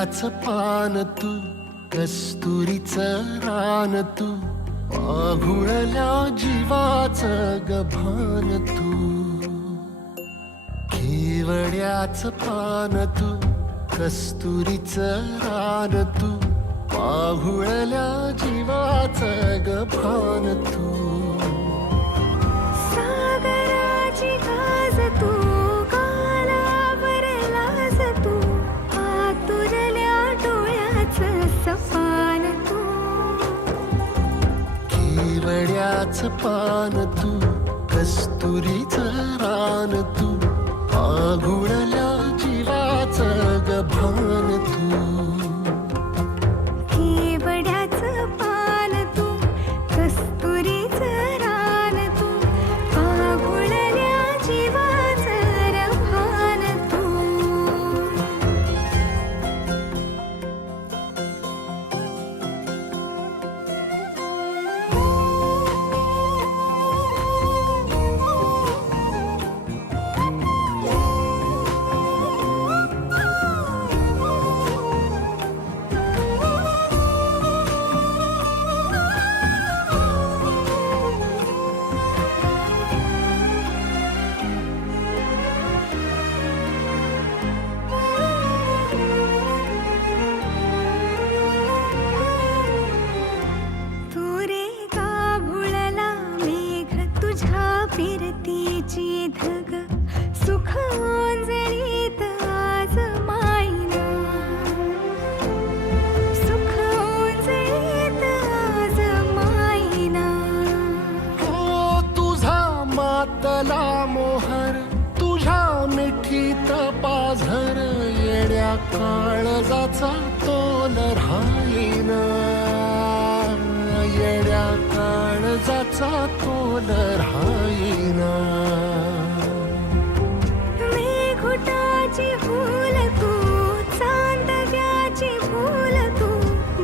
केवड्याचं पान तू, कस्तुरीचं रान तू, पाघुळल्या जीवाचं गभान तू. केवड्याचं पान तू, कस्तुरीचं रान तू, पाघुळल्या जीवाचं गभान तू. सागराची गाज तू, गालावर लाज तू, आतुरल्या डोळ्याचं सपान तू. केवड्याचं पान तू, कस्तुरीचं रान तू, पाघुळल्या जीवाचं गभान तू. केवड्याचं पान तू, कस्तुरीचं रान तू, पाघुळल्या जीवाचं रभान तू. फिरतीची धग सुख ओंजळीत आज मायना, सुख ओंजळीत आज मायना. हो तुझा मातला मोहर, तुझ्या मिठीत पाझर, येड्या काळजाचा तोल राहीना, येड्या काळजाचा तोल राहीना. मेघुटाची फूल तू, चांदव्याची फूल तू,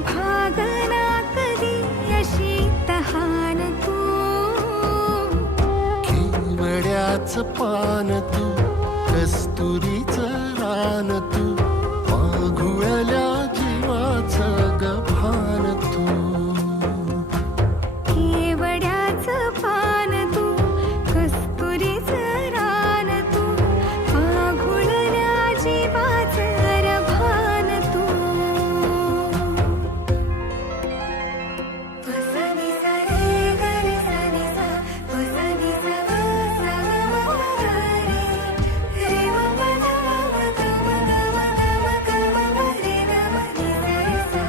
भागना कधी अशी तहान तू. केवड्याचं पान तू, कस्तुरीचं रान तू, पाघुळल्या जीवाचं गभान तू. केवड्याचं पान तू, कस्तुरीचं रान तू, पाघुळल्या जीवाचं रभान तू. वसनी सा रे ग रे सा रे सा, वसनी सा ग सा ग म ग रे, रे म प ध म ग म ग म ग म ग म म रे ग म रे सा रे सा.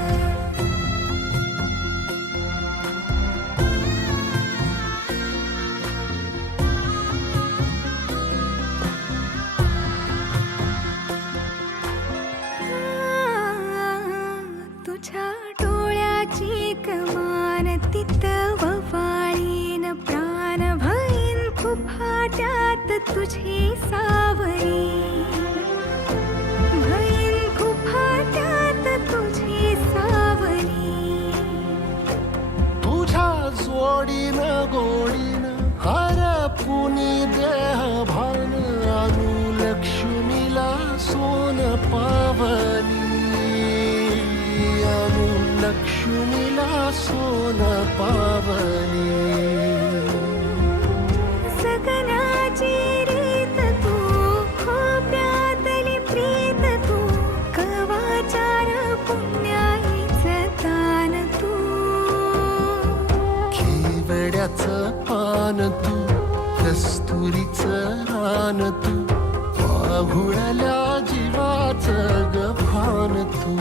तुझ्या डोळ्याची कमान तिथं ववाळीन, प्राण भईन फुफाट्यात तुझी सावरी, भईन फुफाट्यात तुझी सावरी. तुझ्या जोडीनं गोडीनं हरपुनी देह भान, अनुलक्ष्मीला सोन पावली, अनुलक्ष्मीला सोन पावली. सगनाची रीत तू, खोप्यातली प्रीत तू, कवाचार पुण्याईचं दान तू. केवड्याचं पान तू, कस्तुरीचं रान तू, पाघुळल्या जीवाचं गभान तू.